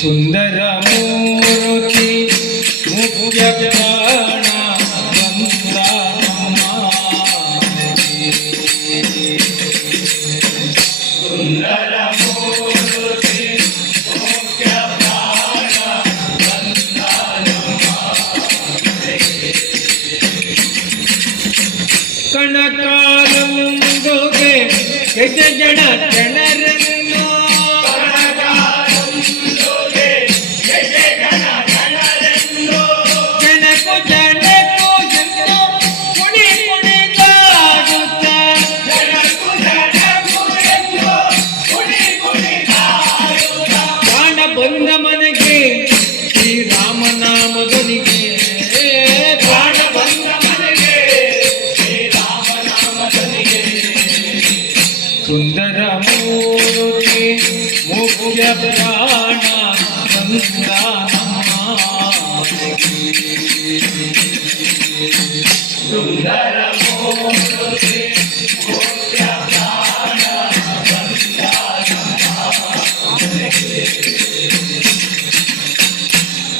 सुंदर मूर्ती मुख्य प्राण वंदा सुंदर मूर्ती मुख्य प्राण वंदा कनकालंदोगे गज जन जनरन्नो ಬಂದ ಮನೆಗೆ ಶ್ರೀರಾಮನಾಮದನಿಗೆ ಪ್ರಾಣ ಬಂದ ಮನೆಗೆ ಶ್ರೀರಾಮನಾಮದನಿಗೆ ಸುಂದರ ಮೂರ್ತಿ ಮುಖ್ಯ ಪ್ರಾಣ ಬಂದ ಸುಂದರ ಮೂರ್ತಿ ಮುಖ್ಯ ಪ್ರಾಣ ಬಂದ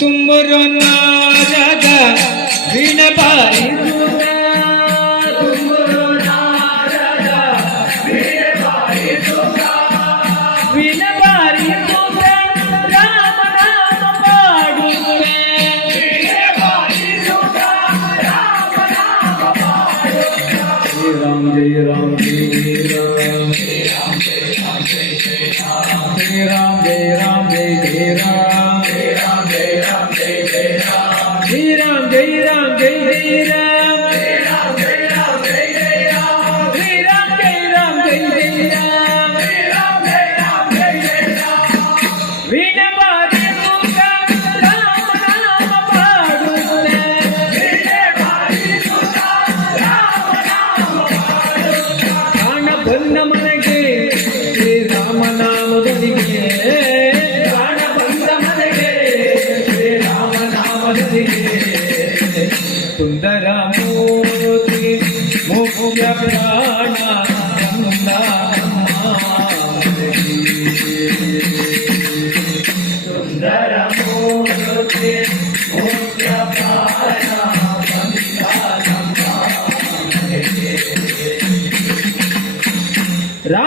तुमरो नारद वीण बारिदुगा तुमरो नारद वीण बारिदुगा वीण बारिदुगा राम नाम पाडुवे वीण बारिदुगा राम नाम पाडुगा जय राम जय राम जय राम जय राम जय राम जय राम जय राम जय राम जय Ram Jai Ram Jai Ram Jai Jai Ram Jai Ram Jai Ram Jai Jai Ram Jai Ram Jai Ram Jai Jai Ram Jai Ram Jai Ram Jai Jai Ram Veena Baariduga Ram Naam Paadutte Veena Baariduga Ram Naam Paadutte Prana Bandha Manage Shri Rama Namadaniಗೆ Prana Bandha Manage Shri Rama Namadaniಗೆ सुंदर मूर्ति मुख्य प्राण सुंदर मूर्ति